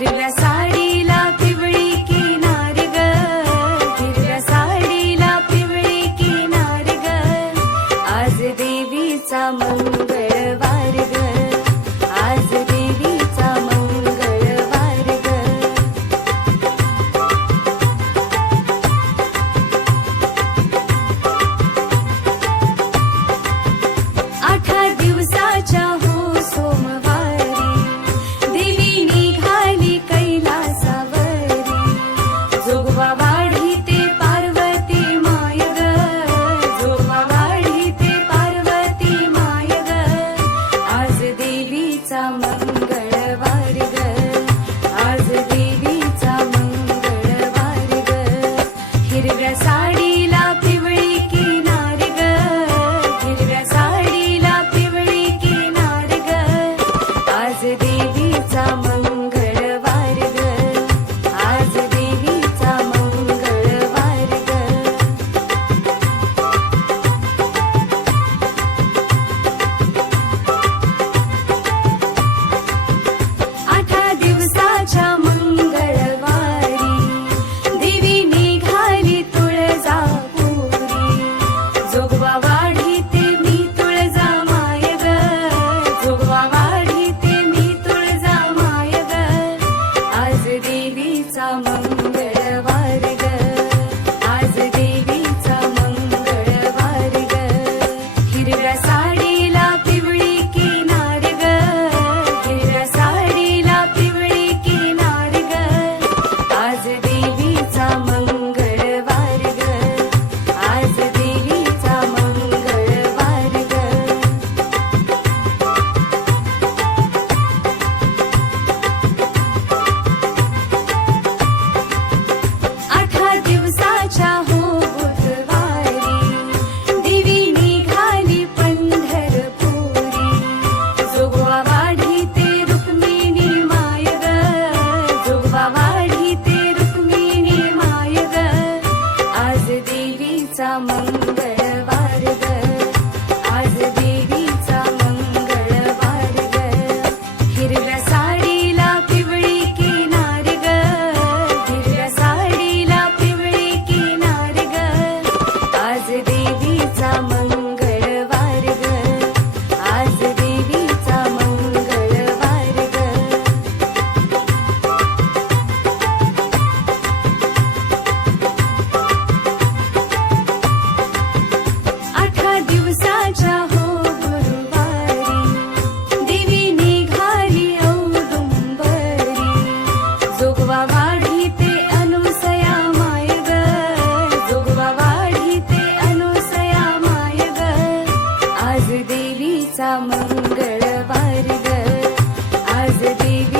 हिरव्या साडीला पिवळी किनार ग, हिरव्या साडीला पिवळी किनार ग, आज देवीचा मंगळवार ग, आज देवीचा मंगळवार ग. 8 दिवसाच्या हो सोमवारी देवी निघाली कैलासावरी, जोगवा वाढी ते पार्वती माय ग, जोगवा वाढी ते पार्वती माय ग, आज देवीचा मंगळवार ग, आज देवीचा मंगळवार ग. हिरव्या साडीला पिवळी किनार ग, हिरव्या साडीला पिवळी किनार ग, आज देवीचा मंगळवार ग, आज देवीचा मंगळवार ग. 8 दिवसाच्या मंगळवारी देवी निघाली तुळजापुरी, जोगवा वाढी ते मी तुळजा माय ग, जोगवा वाढी ते मी तुळजा माय ग, आज देवीचा मंगळवार ग, आज देवीचा मंगळवार ग. हिरव्या साडीला पिवळी किनार ग, हिरव्या साडीला पिवळी किनार ग, आज देवीचा मंगळवार ग, आज देवीचा मंगळवार ग. 8 दिवसाच्या हो बुधवारी देवी निघाली पंढरपुरी, जोगवा वाढी ते रुक्मिणी माय ग, जोगवा वाढी ते रुक्मिणी माय ग, आज देवीचा मंगळवार ग, आज देवीचा मंगळवार ग. हिरव्या साडीला पिवळी किनार ग, हिरव्या साडीला पिवळी किनार ग, आज देवीचा मंगळवार ग, आज देवीचा मंगळवार ग. 8 दिवसाच्या हो गुरुवारी देवी निघाली औदुंबरी, जोगवा वाढी ते अनुसया माय ग, जोगवा वाढी ते अनुसया माय ग, आज देवीचा मंगळवार ग, आज देवी